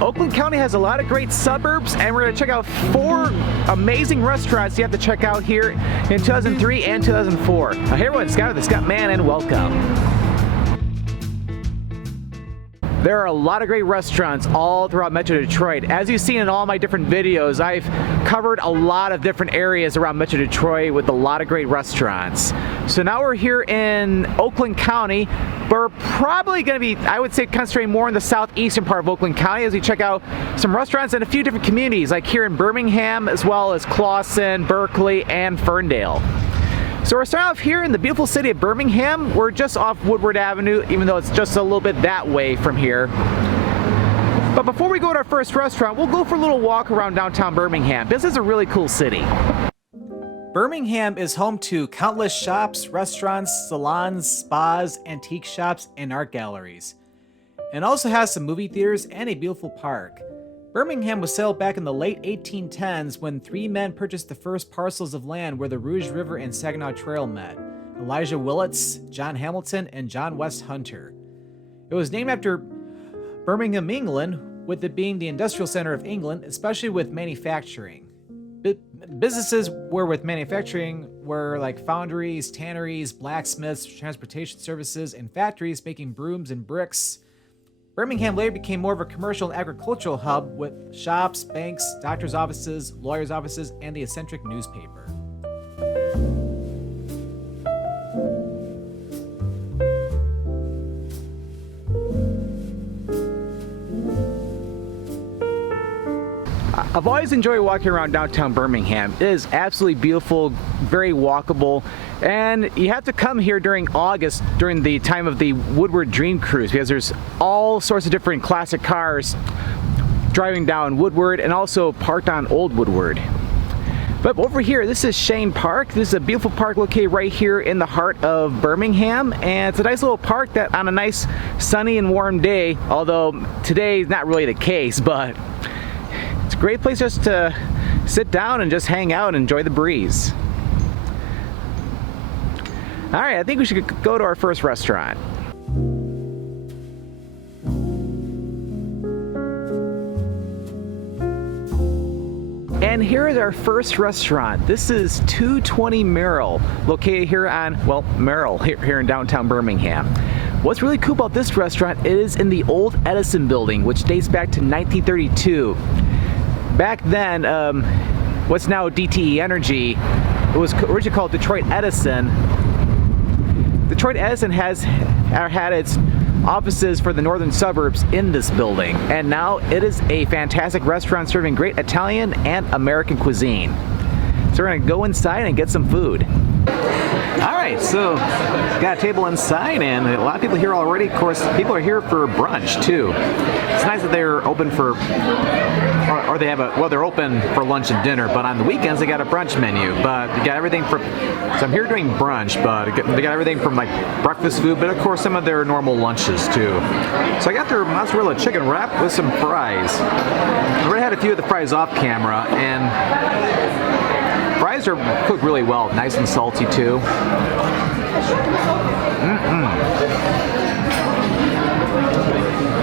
Oakland County has a lot of great suburbs, and we're going to check out 4 amazing restaurants you have to check out here in 2003 and 2004. Hey everyone, Scott with the Scott Man, and welcome. There are a lot of great restaurants all throughout Metro Detroit. As you've seen in all my different videos, I've covered a lot of different areas around Metro Detroit with a lot of great restaurants. So now we're here in Oakland County. We're probably going to be, I would say, concentrating more in the southeastern part of Oakland County as we check out some restaurants in a few different communities, like here in Birmingham, as well as Clawson, Berkley, and Ferndale. So we're starting off here in the beautiful city of Birmingham. We're just off Woodward Avenue, even though it's just a little bit that way from here. But before we go to our first restaurant, we'll go for a little walk around downtown Birmingham. This is a really cool city. Birmingham is home to countless shops, restaurants, salons, spas, antique shops, and art galleries. And also has some movie theaters and a beautiful park. Birmingham was settled back in the late 1810s when 3 men purchased the first parcels of land where the Rouge River and Saginaw Trail met: Elijah Willits, John Hamilton, and John West Hunter. It was named after Birmingham, England, with it being the industrial center of England, especially with manufacturing. Businesses were with manufacturing were like foundries, tanneries, blacksmiths, transportation services, and factories making brooms and bricks. Birmingham later became more of a commercial and agricultural hub with shops, banks, doctors' offices, lawyers' offices, and the eccentric newspaper. I've always enjoyed walking around downtown Birmingham. It is absolutely beautiful, very walkable, and you have to come here during August, during the time of the Woodward Dream Cruise, because there's all sorts of different classic cars driving down Woodward and also parked on Old Woodward. But over here, this is Shane Park. This is a beautiful park located right here in the heart of Birmingham, and it's a nice little park that on a nice sunny and warm day, although today is not really the case, but it's a great place just to sit down and just hang out and enjoy the breeze. All right, I think we should go to our first restaurant. And here is our first restaurant. This is 220 Merrill, located here on, well, Merrill, here in downtown Birmingham. What's really cool about this restaurant, it is in the old Edison building, which dates back to 1932. Back then, what's now DTE Energy, it was originally called Detroit Edison. Detroit Edison has had its offices for the northern suburbs in this building, and now it is a fantastic restaurant serving great Italian and American cuisine. So we're gonna go inside and get some food. All right, so got a table inside, and a lot of people here already. Of course, people are here for brunch too. It's nice that they're open for, or they have well, they're open for lunch and dinner, but on the weekends they got a brunch menu. But you got everything from, so I'm here doing brunch, but they got everything from like breakfast food, but of course some of their normal lunches too. So I got their mozzarella chicken wrap with some fries. I already had a few of the fries off camera, and fries are cooked really well, nice and salty too.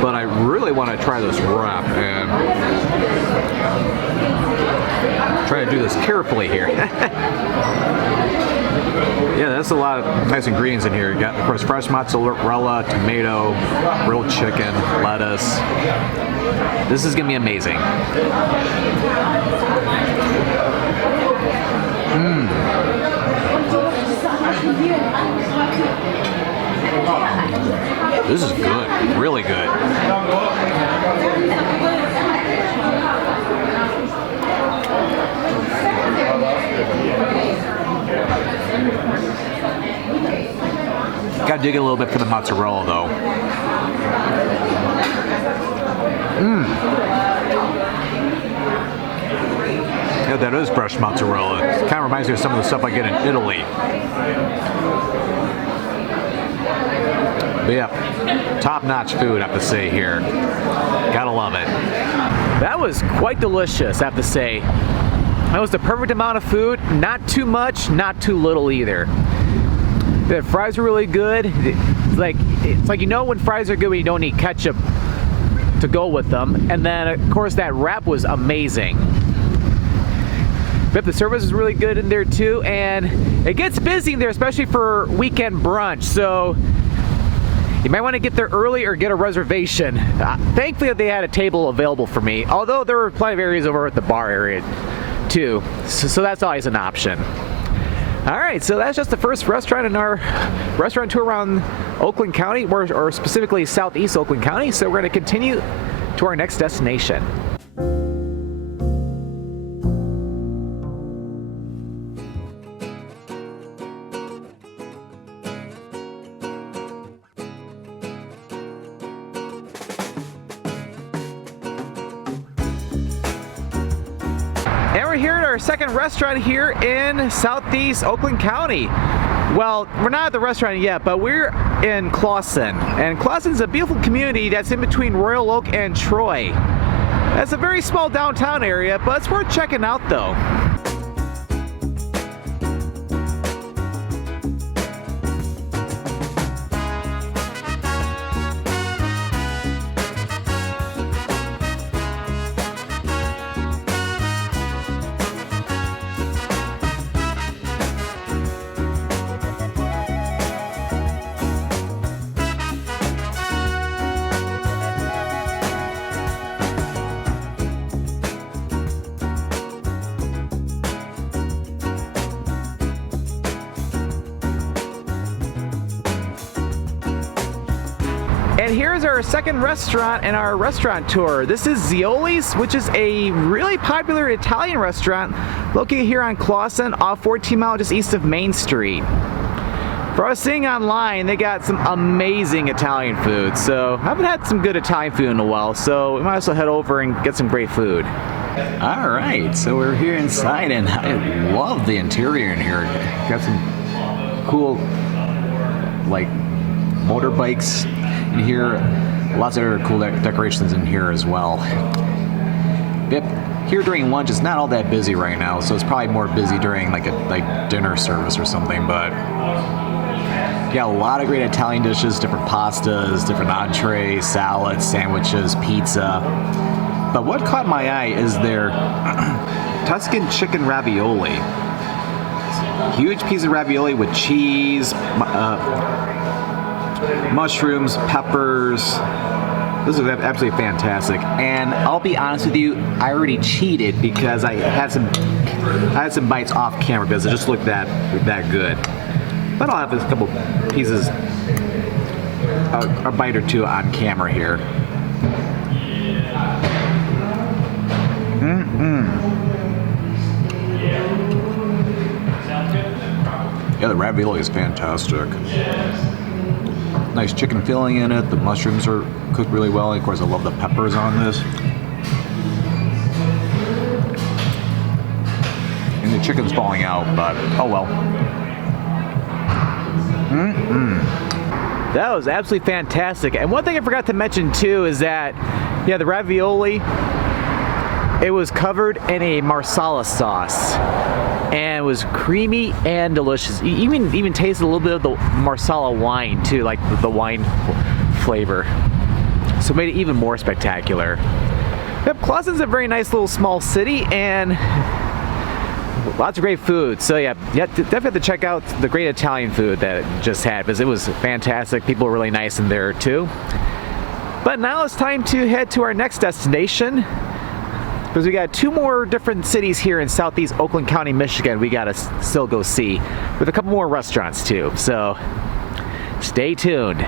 But I really want to try this wrap, and try to do this carefully here. Yeah, that's a lot of nice ingredients in here. You got, of course, fresh mozzarella, tomato, grilled chicken, lettuce. This is gonna be amazing. This is good, really good. Gotta dig a little bit for the mozzarella though. Yeah, that is fresh mozzarella. It kind of reminds me of some of the stuff I get in Italy. But yeah, top-notch food, I have to say here. Gotta love it. That was quite delicious, I have to say. That was the perfect amount of food. Not too much, not too little either. The fries are really good. It's like you know when fries are good when you don't need ketchup. to go with them. And then, of course, that wrap was amazing. But the service is really good in there too, and it gets busy in there, especially for weekend brunch. So you might want to get there early or get a reservation. Thankfully, they had a table available for me, although there were plenty of areas over at the bar area too. So that's always an option. All right, so that's just the first restaurant in our restaurant tour around Oakland County, or specifically southeast Oakland County. So we're going to continue to our next destination. And we're here at our second restaurant here in southeast Oakland County. Well, we're not at the restaurant yet, but we're in Clawson. And Clawson's a beautiful community that's in between Royal Oak and Troy. It's a very small downtown area, but it's worth checking out though. And here's our second restaurant in our restaurant tour. This is Zeoli's, which is a really popular Italian restaurant located here on Clawson off 14 Mile just east of Main Street. For what I was seeing online, they got some amazing Italian food. So I haven't had some good Italian food in a while, so we might as well head over and get some great food. All right, so we're here inside, and I love the interior in here. Got some cool, like, motorbikes in here. Lots of other cool decorations in here as well. Yep, here during lunch, it's not all that busy right now, so it's probably more busy during like a dinner service or something. But yeah, a lot of great Italian dishes, different pastas, different entrees, salads, sandwiches, pizza. But what caught my eye is their Tuscan chicken ravioli. Huge piece of ravioli with cheese, mushrooms, peppers. This is absolutely fantastic. And I'll be honest with you, I already cheated because I had some bites off camera because it just looked that good. But I'll have a couple pieces, a bite or two on camera here. Yeah, the ravioli is fantastic. Nice chicken filling in it. The mushrooms are cooked really well. Of course, I love the peppers on this. And the chicken's falling out, but oh well. That was absolutely fantastic. And one thing I forgot to mention too is that, yeah, the ravioli, it was covered in a marsala sauce. And it was creamy and delicious. You even tasted a little bit of the marsala wine too, like the wine flavor. So it made it even more spectacular. Yep, Clawson's a very nice little small city and lots of great food. So yeah, definitely have to check out the great Italian food that it just had because it was fantastic. People were really nice in there too. But now it's time to head to our next destination, because we got two more different cities here in southeast Oakland County, Michigan we gotta still go see, with a couple more restaurants too. So stay tuned.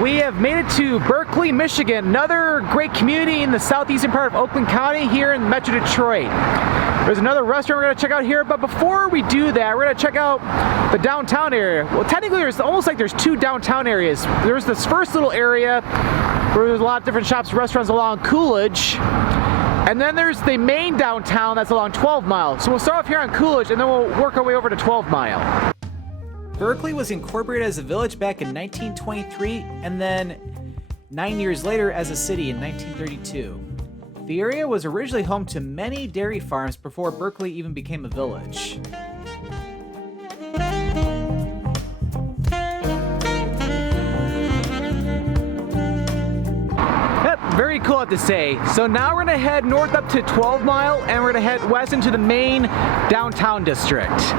We have made it to Berkley, Michigan, another great community in the southeastern part of Oakland County here in Metro Detroit. There's another restaurant we're going to check out here, but before we do that, we're going to check out the downtown area. Well, technically, there's two downtown areas. There's this first little area where there's a lot of different shops and restaurants along Coolidge, and then there's the main downtown that's along 12 Mile. So we'll start off here on Coolidge, and then we'll work our way over to 12 Mile. Berkley was incorporated as a village back in 1923, and then 9 years later as a city in 1932. The area was originally home to many dairy farms before Berkley even became a village. Very cool, I have to say. So now we're gonna head north up to 12 Mile and we're gonna head west into the main downtown district.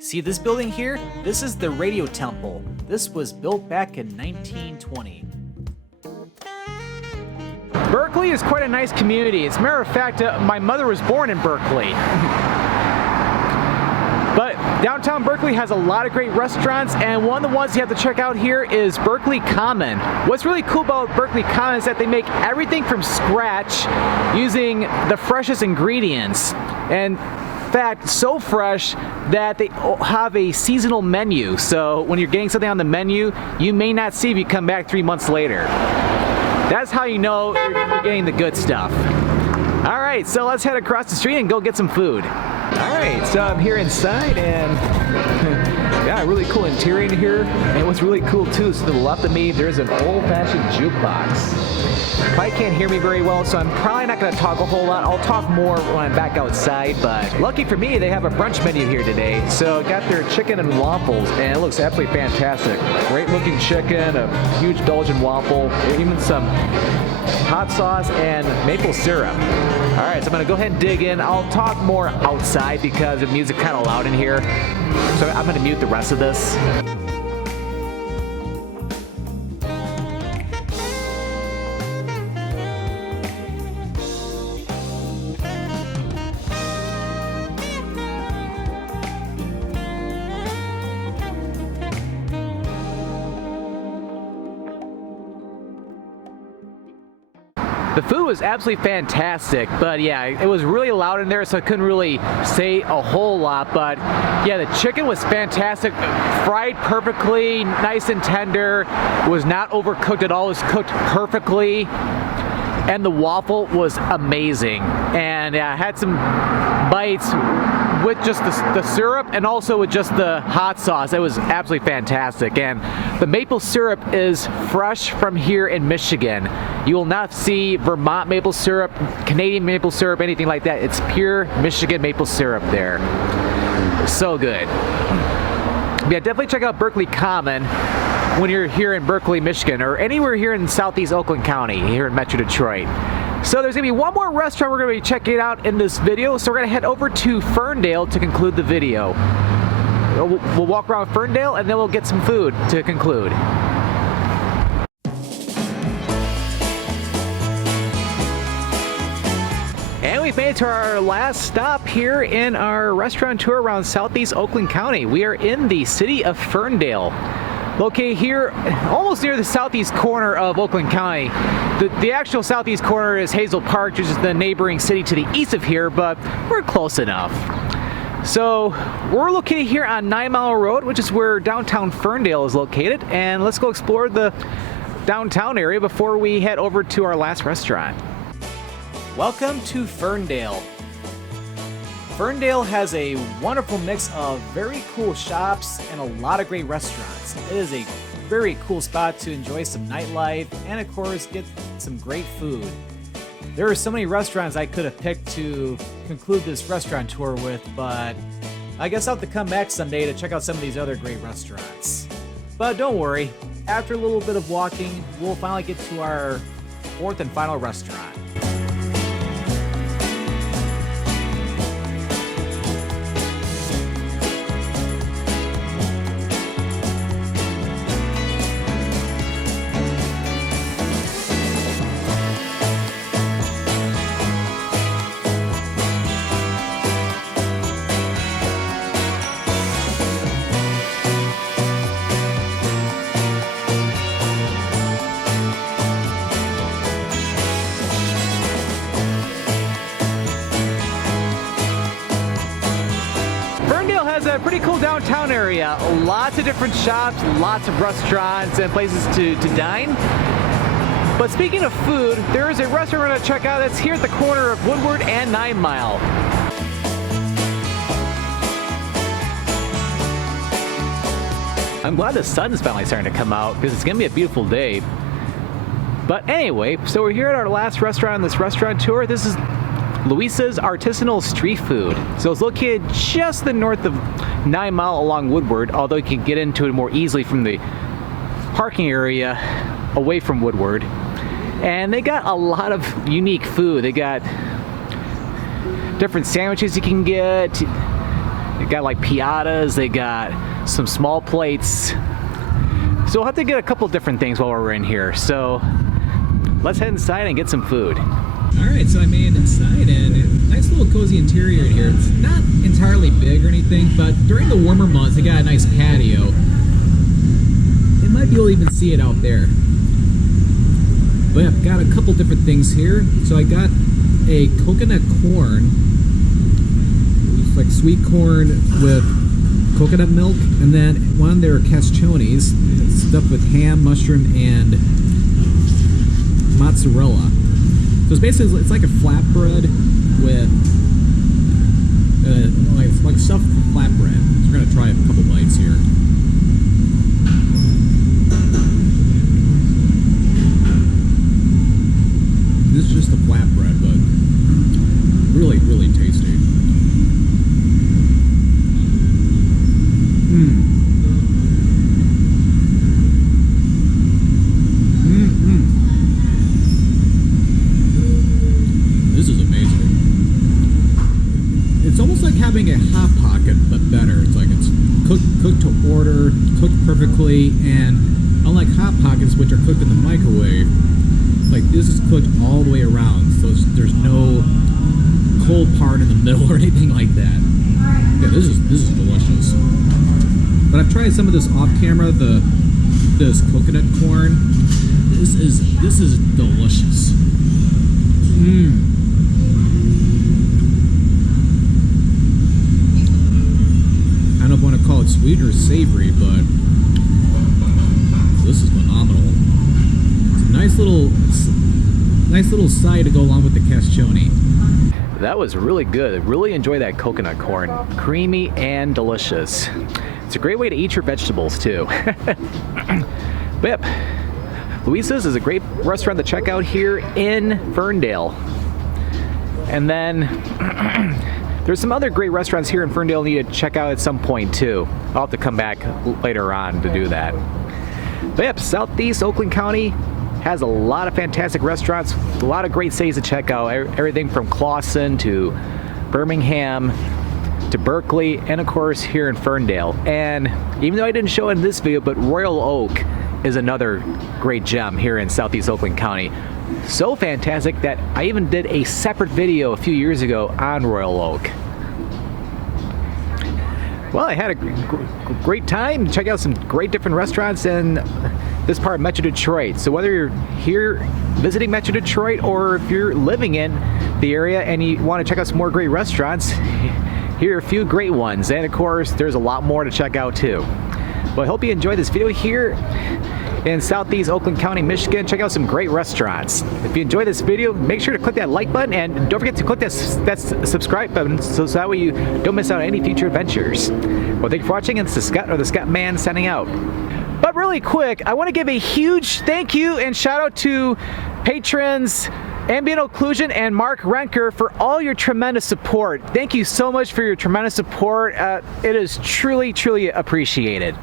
See this building here? This is the Radio Temple. This was built back in 1920. Berkley is quite a nice community. As a matter of fact, my mother was born in Berkley. But downtown Berkley has a lot of great restaurants, and one of the ones you have to check out here is Berkley Common. What's really cool about Berkley Common is that they make everything from scratch using the freshest ingredients. And in fact, so fresh that they have a seasonal menu. So when you're getting something on the menu, you may not see if you come back 3 months later. That's how you know you're getting the good stuff. All right, so let's head across the street and go get some food. All right, so I'm here inside and yeah, really cool interior in here. And what's really cool too is to the left of me, there's an old-fashioned jukebox. Probably can't hear me very well, so I'm probably not going to talk a whole lot. I'll talk more when I'm back outside, but lucky for me, they have a brunch menu here today. So got their chicken and waffles, and it looks absolutely fantastic. Great looking chicken, a huge Belgian waffle, even some hot sauce and maple syrup. All right, so I'm going to go ahead and dig in. I'll talk more outside because the music's kind of loud in here. So I'm going to mute the rest of this. The food was absolutely fantastic, but yeah, it was really loud in there, so I couldn't really say a whole lot. But yeah, the chicken was fantastic, fried perfectly, nice and tender, was not overcooked at all, it was cooked perfectly. And the waffle was amazing. And I had some bites with just the syrup and also with just the hot sauce. It was absolutely fantastic. And the maple syrup is fresh from here in Michigan. You will not see Vermont maple syrup, Canadian maple syrup, anything like that. It's pure Michigan maple syrup there. So good. Yeah, definitely check out Berkley Common when you're here in Berkley, Michigan, or anywhere here in southeast Oakland County, here in Metro Detroit. So there's gonna be one more restaurant we're gonna be checking out in this video, so we're gonna head over to Ferndale to conclude the video. We'll walk around Ferndale and then we'll get some food to conclude. And we've made it to our last stop here in our restaurant tour around southeast Oakland County. We are in the city of Ferndale, located here almost near the southeast corner of Oakland County. The actual southeast corner is Hazel Park, which is the neighboring city to the east of here, but we're close enough. So we're located here on 9 Mile Road, which is where downtown Ferndale is located, and let's go explore the downtown area before we head over to our last restaurant. Welcome to Ferndale. Ferndale has a wonderful mix of very cool shops and a lot of great restaurants. It is a very cool spot to enjoy some nightlife and of course get some great food. There are so many restaurants I could have picked to conclude this restaurant tour with, but I guess I'll have to come back someday to check out some of these other great restaurants. But don't worry, after a little bit of walking, we'll finally get to our fourth and final restaurant. downtown area. Lots of different shops, lots of restaurants and places to dine. But speaking of food, there is a restaurant we're going to check out that's here at the corner of Woodward and 9 Mile. I'm glad the sun's finally starting to come out because it's going to be a beautiful day. But anyway, so we're here at our last restaurant on this restaurant tour. This is Luisa's Artisinal Street Food. So it's located just to the north of 9 Mile along Woodward, although you can get into it more easily from the parking area away from Woodward. And they got a lot of unique food. They got different sandwiches you can get. They got like piatas, they got some small plates. So we'll have to get a couple different things while we're in here. So let's head inside and get some food. Alright, so I made it inside, and nice little cozy interior in here. It's not entirely big or anything, but during the warmer months, they got a nice patio. You might be able to even see it out there. But I've got a couple different things here. So I got a coconut corn. It's like sweet corn with coconut milk, and then one of their casciones stuffed with ham, mushroom, and mozzarella. So it's basically, it's like a flatbread with like stuffed flatbread. So we're gonna try a couple bites here. This is just a flatbread, but really, really tasty. This is amazing. It's almost like having a Hot Pocket, but better. It's like it's cooked to order, cooked perfectly, and unlike Hot Pockets, which are cooked in the microwave, like this is cooked all the way around, so there's no cold part in the middle or anything like that. Yeah, this is delicious. But I've tried some of this off camera, this coconut corn. This is delicious. I don't know if I want to call it sweet or savory, but this is phenomenal. It's a nice little side to go along with the cascione. That was really good. I really enjoyed that coconut corn. Creamy and delicious. It's a great way to eat your vegetables too. But yep, Luisa's is a great restaurant to check out here in Ferndale. And then there's some other great restaurants here in Ferndale you need to check out at some point too. I'll have to come back later on to do that. But yep, Southeast Oakland County has a lot of fantastic restaurants, a lot of great cities to check out. Everything from Clawson to Birmingham to Berkley, and of course here in Ferndale. And even though I didn't show it in this video, but Royal Oak is another great gem here in Southeast Oakland County. So fantastic that I even did a separate video a few years ago on Royal Oak. Well, I had a great time. Check out some great different restaurants in this part of Metro Detroit. So whether you're here visiting Metro Detroit or if you're living in the area and you want to check out some more great restaurants, here are a few great ones. And of course, there's a lot more to check out too. Well, I hope you enjoyed this video here in Southeast Oakland County, Michigan. Check out some great restaurants. If you enjoyed this video, make sure to click that like button and don't forget to click that subscribe button so that way you don't miss out on any future adventures. Well, thank you for watching, and it's the Scott Man signing out. But really quick, I want to give a huge thank you and shout out to patrons Ambient Occlusion and Mark Renker for all your tremendous support. Thank you so much for your tremendous support. It is truly, truly appreciated.